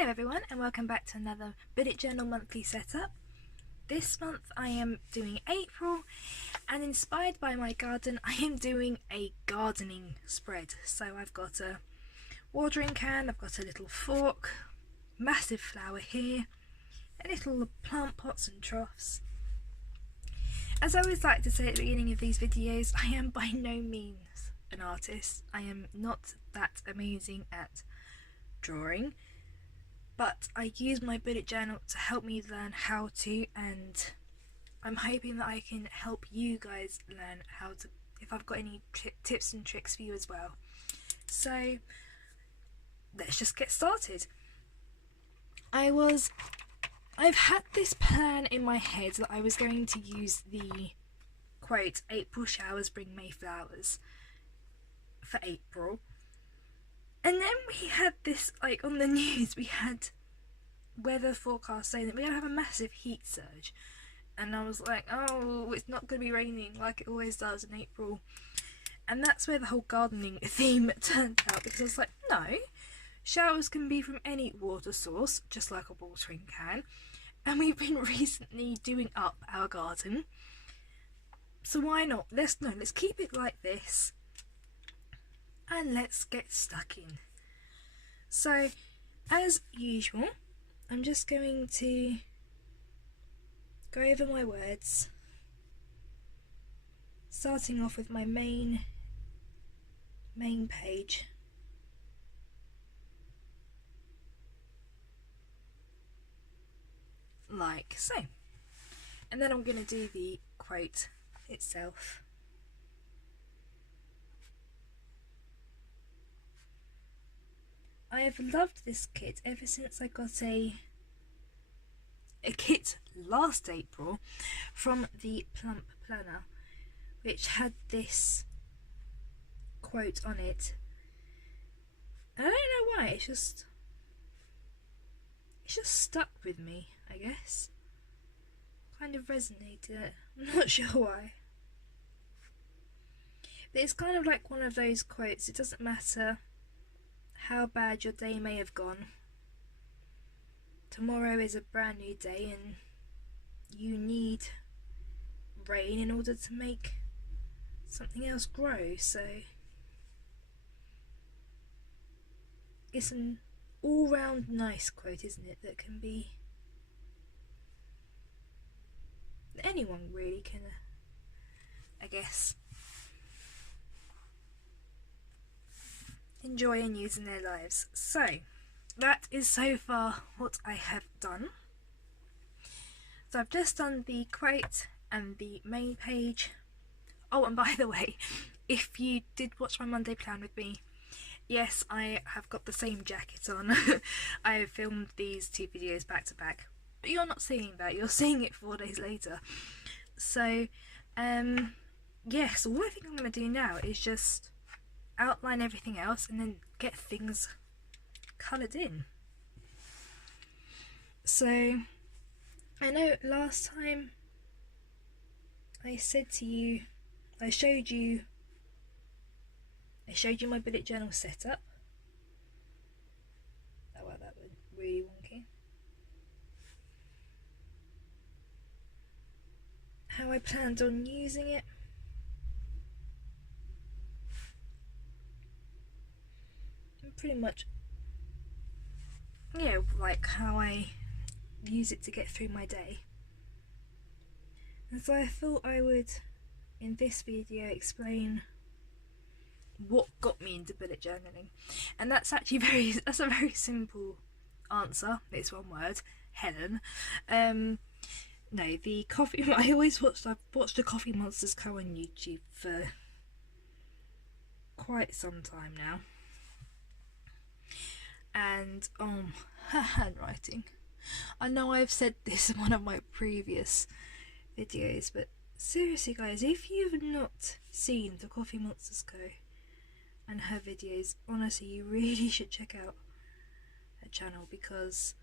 Hello everyone and welcome back to another Bullet Journal monthly setup. This month I am doing April, and inspired by my garden I am doing a gardening spread. So I've got a watering can, I've got a little fork, massive flower here, a little plant pots and troughs. As I always like to say at the beginning of these videos, I am by no means an artist. I am not that amazing at drawing, but I use my bullet journal to help me learn how to, and I'm hoping that I can help you guys learn how to, if I've got any tips and tricks for you as well. So let's just get started. I've had this plan in my head that I was going to use the quote, April showers bring May flowers, for April. And then we had this, like on the news, we had weather forecast saying that we're going to have a massive heat surge. And I was like, oh, it's not going to be raining like it always does in April. And that's where the whole gardening theme turned out, because I was like, no, showers can be from any water source, just like a watering can. And we've been recently doing up our garden. So why not? Let's keep it like this. And let's get stuck in. So, as usual, I'm just going to go over my words, starting off with my main page. Like so. And then I'm going to do the quote itself. I have loved this kit ever since I got a kit last April from the Plump Planner, which had this quote on it. And I don't know why, it's just stuck with me, I guess. Kind of resonated. I'm not sure why. But it's kind of like one of those quotes, it doesn't matter how bad your day may have gone, tomorrow is a brand new day, and you need rain in order to make something else grow. So it's an all-round nice quote, isn't it, that can be, anyone really can, I guess, enjoy and use in their lives. So that is so far what I have done. So I've just done the quote and the main page. Oh, and by the way, if you did watch my Monday plan with me, yes, I have got the same jacket on. I have filmed these two videos back to back, but you're not seeing that, you're seeing it 4 days later. So yes, all I think I'm going to do now is just outline everything else and then get things coloured in. So I know last time I said to you, I showed you my bullet journal setup. Oh wow, that was really wonky. How I planned on using it. Pretty much, yeah, like how I use it to get through my day. And so I thought I would, in this video, explain what got me into bullet journaling. And that's actually that's a very simple answer. It's one word: Helen. No, the coffee. I've watched the Coffee Monsters Co on YouTube for quite some time now. And her handwriting. I know I've said this in one of my previous videos, but seriously guys, if you've not seen the Coffee Monsters Co and her videos, honestly you really should check out her channel, because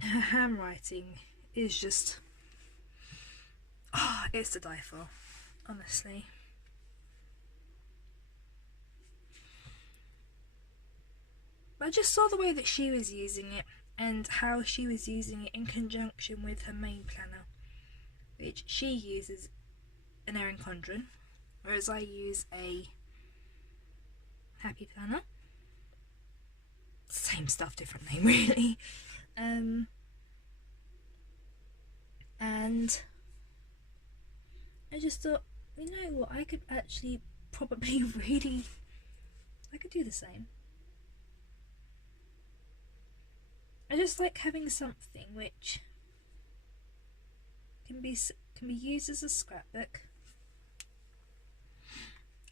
her handwriting is just, it's to die for, honestly. But I just saw the way that she was using it and how she was using it in conjunction with her main planner, which she uses an Erin Condren, whereas I use a Happy Planner. Same stuff, different name really. And I just thought, you know what, I could actually probably I could do the same. I just like having something which can be used as a scrapbook,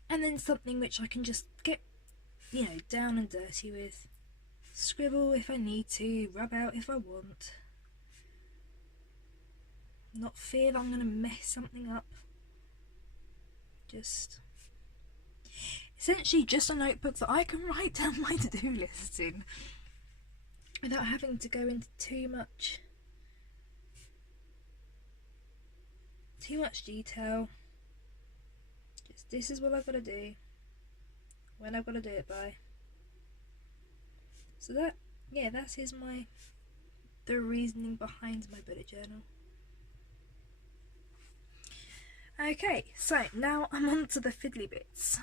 and then something which I can just get, you know, down and dirty with, scribble if I need to, rub out if I want, not fear that I'm going to mess something up. Just essentially just a notebook that I can write down my to-do lists in without having to go into too much detail. Just, this is what I've got to do, when I've got to do it by. So that is the reasoning behind my bullet journal. Okay, so now I'm on to the fiddly bits.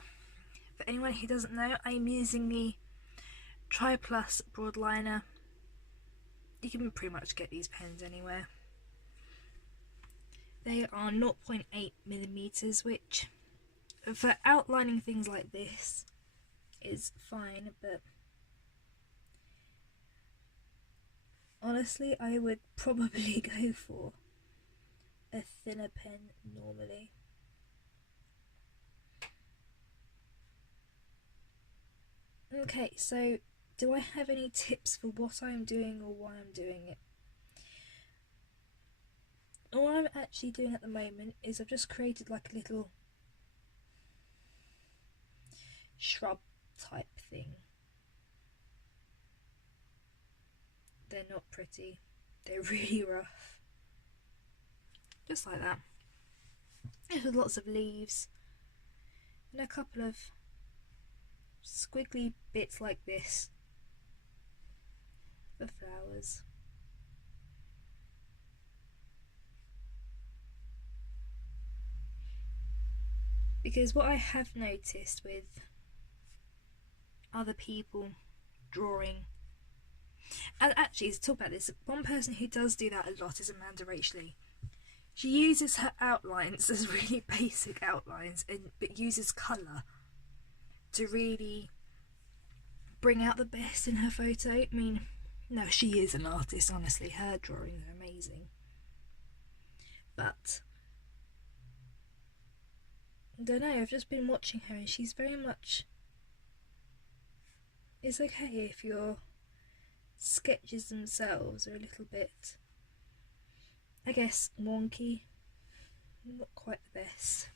For anyone who doesn't know, I'm using the Tri Plus broadliner. You can pretty much get these pens anywhere. They are 0.8mm, which for outlining things like this is fine, but honestly I would probably go for a thinner pen normally. Okay, so do I have any tips for what I'm doing or why I'm doing it? All I'm actually doing at the moment is I've just created like a little shrub type thing. They're not pretty, they're really rough. Just like that. Just with lots of leaves and a couple of squiggly bits like this for flowers. Because what I have noticed with other people drawing, and actually to talk about this, one person who does do that a lot is Amanda Rachley. She uses her outlines as really basic outlines, but uses colour to really bring out the best in her photo. I mean, no, she is an artist, honestly, her drawings are amazing. But I don't know, I've just been watching her and she's very much, it's okay if your sketches themselves are a little bit, I guess, wonky, not quite the best,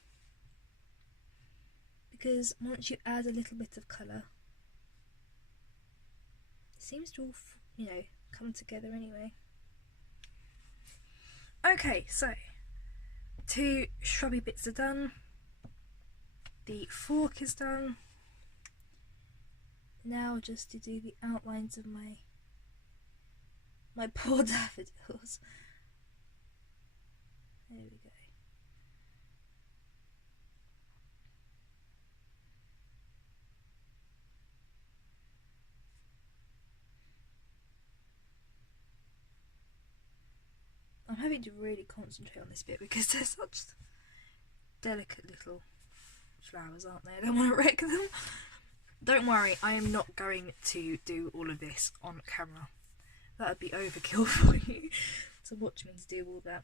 because once you add a little bit of colour, it seems to all, you know, come together anyway. Okay, so 2 shrubby bits are done, the fork is done. Now just to do the outlines of my poor daffodils. There we go. I'm having to really concentrate on this bit because they're such delicate little flowers, aren't they? I don't want to wreck them. Don't worry, I am not going to do all of this on camera. That would be overkill for you to watch me to do all that.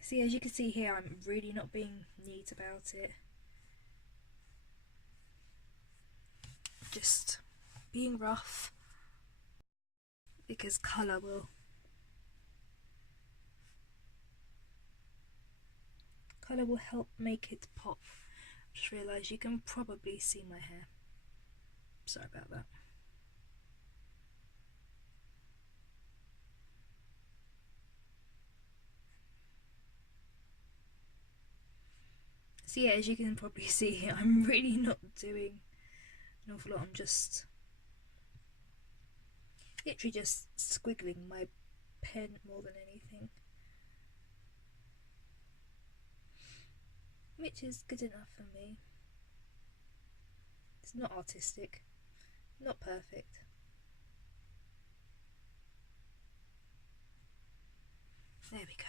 See, as you can see here, I'm really not being neat about it. Just being rough, because colour will help make it pop. Just realised you can probably see my hair. Sorry about that. So yeah, as you can probably see, I'm really not doing an awful lot. I'm just literally just squiggling my pen more than anything, which is good enough for me. It's not artistic, not perfect. There we go.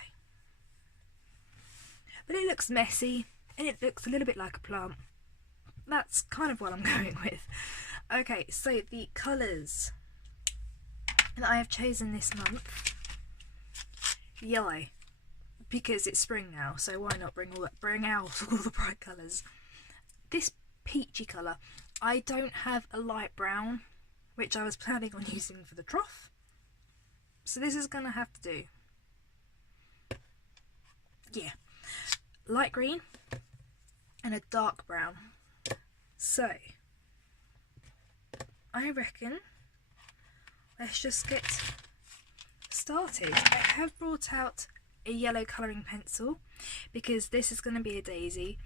But it looks messy and it looks a little bit like a plant. That's kind of what I'm going with. Okay, so the colours that I have chosen this month: yellow, because it's spring now, so why not bring out all the bright colours. This peachy colour, I don't have a light brown, which I was planning on using for the trough, so this is gonna have to do. Yeah, light green and a dark brown. So I reckon let's just get started. I have brought out a yellow colouring pencil because this is going to be a daisy.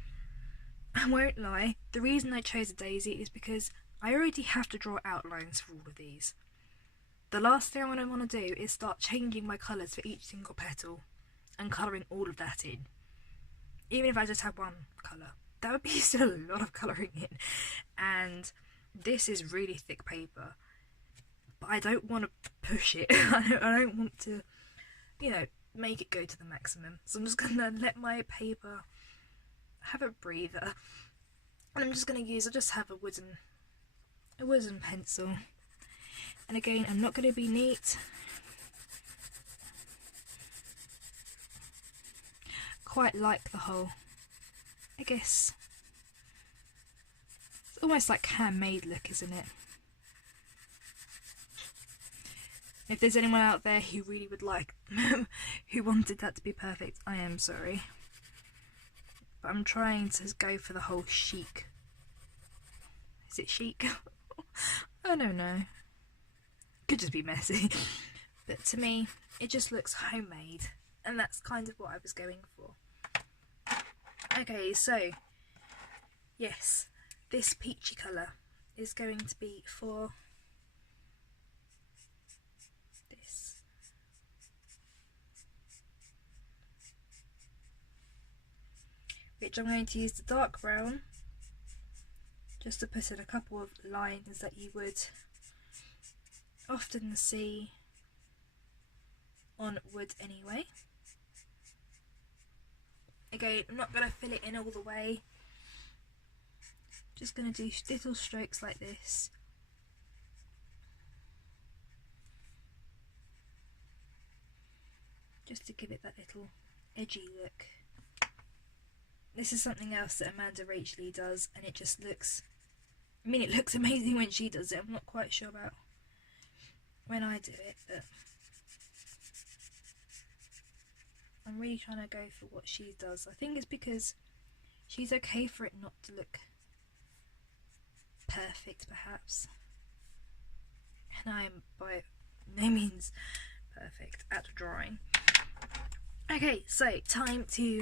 I won't lie, the reason I chose a daisy is because I already have to draw outlines for all of these. The last thing I want to do is start changing my colours for each single petal and colouring all of that in. Even if I just have one colour, that would be still a lot of colouring in. And this is really thick paper, but I don't want to push it. I don't want to, you know, make it go to the maximum. So I'm just going to let my paper have a breather. And I'm just going to use, I just have a wooden pencil. And again, I'm not going to be neat. Quite like the whole, I guess, it's almost like handmade look, isn't it? If there's anyone out there who really would like, who wanted that to be perfect, I am sorry. But I'm trying to go for the whole chic. Is it chic? I don't know. Could just be messy. But to me, it just looks homemade. And that's kind of what I was going for. Okay, so, yes, this peachy colour is going to be for this. Which I'm going to use the dark brown just to put in a couple of lines that you would often see on wood anyway. Again, I'm not going to fill it in all the way, just going to do little strokes like this. Just to give it that little edgy look. This is something else that Amanda Rachley does, and it just looks, I mean, it looks amazing when she does it. I'm not quite sure about when I do it, but I'm really trying to go for what she does. I think it's because she's okay for it not to look perfect, perhaps. And I am by no means perfect at drawing. Okay, so time to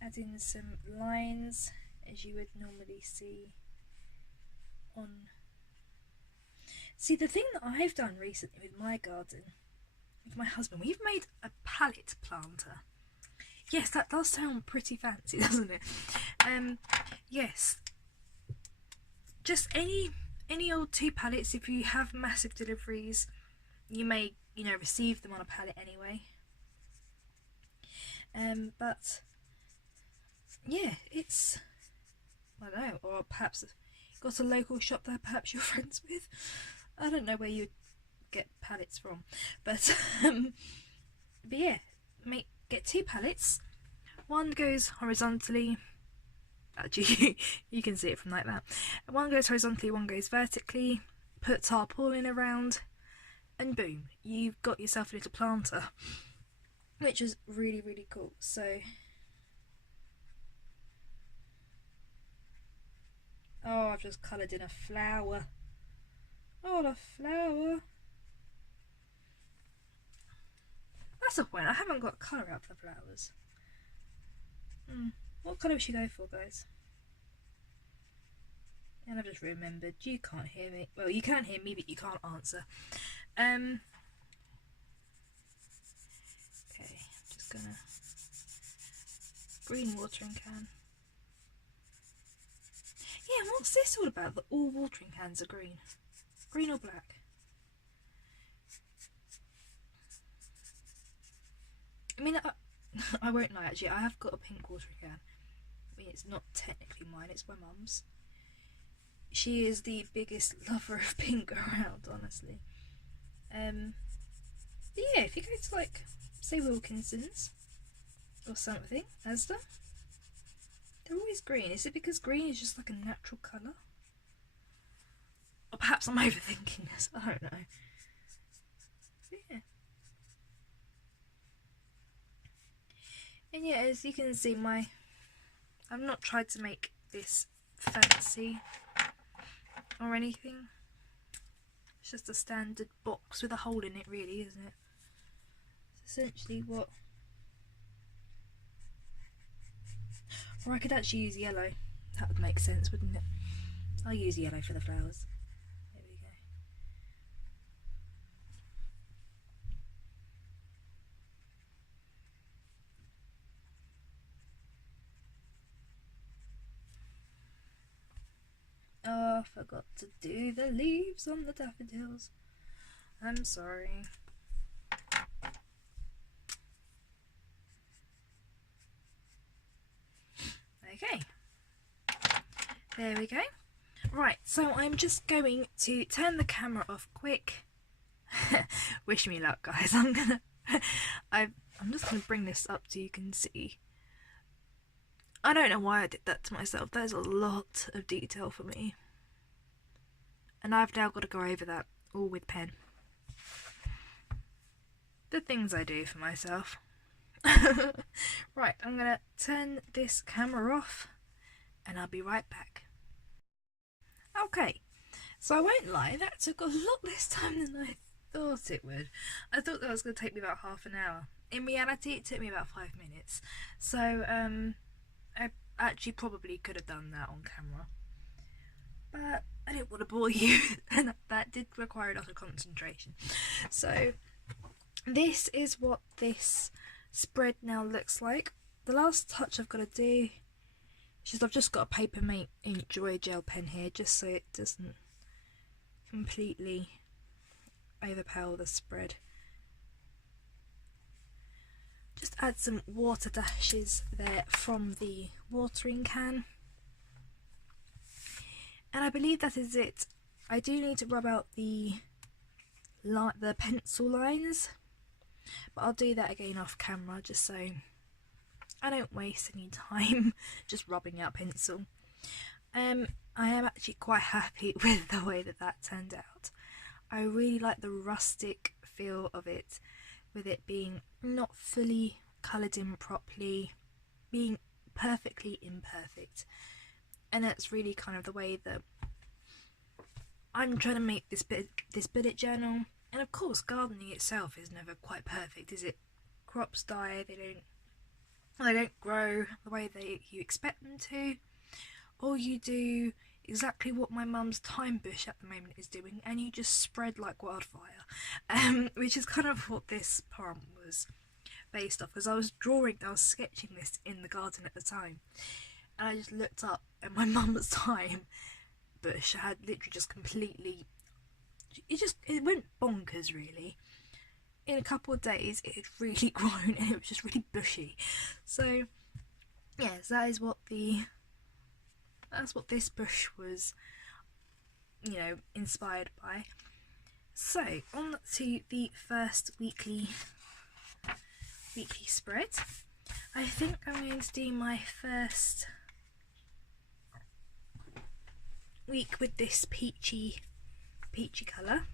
add in some lines, as you would normally see on. See, the thing that I've done recently with my garden, with my husband, we've made a palette planter. Yes, that does sound pretty fancy, doesn't it? Yes, just any old 2 pallets. If you have massive deliveries, you may, you know, receive them on a pallet anyway. But yeah, it's, I don't know, or perhaps you've got a local shop that perhaps you're friends with. I don't know where you get pallets from, but yeah, get 2 pallets. One goes horizontally. Actually, you can see it from like that. One goes horizontally, one goes vertically. Put tarpaulin around, and boom, you've got yourself a little planter, which is really, really cool. So, oh, I've just coloured in a flower. Oh, the flower. That's a point. I haven't got colour out for the flowers. What colour should she go for, guys? And I've just remembered, you can't hear me. Well, you can hear me, but you can't answer. Okay, just gonna green watering can. Yeah, what's this all about? That all watering cans are green. Green or black? I mean, I won't lie, actually, I have got a pink watering can. I mean, it's not technically mine, it's my mum's. She is the biggest lover of pink around, honestly. But yeah, if you go to, like, say Wilkinson's or something, Asda, they're always green. Is it because green is just like a natural colour? Or perhaps I'm overthinking this, I don't know. But yeah. And yeah, as you can see, I've not tried to make this fancy or anything. It's just a standard box with a hole in it, really, isn't it? It's essentially what... Or I could actually use yellow. That would make sense, wouldn't it? I'll use yellow for the flowers. There we go. Oh, I forgot to do the leaves on the daffodils. I'm sorry. Okay. There we go. Right, so I'm just going to turn the camera off quick. Wish me luck, guys. I'm just gonna bring this up so you can see. I don't know why I did that to myself. That is a lot of detail for me. And I've now got to go over that all with pen. The things I do for myself. Right, I'm gonna turn this camera off and I'll be right back. Okay, so I won't lie, that took a lot less time than I thought it would. I thought that was going to take me about half an hour. In reality, it took me about 5 minutes. So, I actually probably could have done that on camera. But I didn't want to bore you, and that did require a lot of concentration. So, this is what this spread now looks like. The last touch I've got to do is just, I've just got a Paper Mate Ink Joy gel pen here, just so it doesn't completely overpower the spread. Just add some water dashes there from the watering can. And I believe that is it. I do need to rub out the pencil lines, but I'll do that again off camera just so I don't waste any time just rubbing out pencil. I am actually quite happy with the way that that turned out. I really like the rustic feel of it, with it being not fully coloured in properly, being perfectly imperfect. And that's really kind of the way that I'm trying to make this bullet journal. And of course, gardening itself is never quite perfect, is it? Crops die, they don't grow the way you expect them to, or you do exactly what my mum's thyme bush at the moment is doing, and you just spread like wildfire, which is kind of what this poem was based off, because I was sketching this in the garden at the time, and I just looked up and my mum's thyme bush had literally just completely, it went bonkers really. In a couple of days it had really grown and it was just really bushy. So yes, that's what this bush was, you know, inspired by. So on to the first weekly spread. I think I'm going to do my first week with this peachy colour.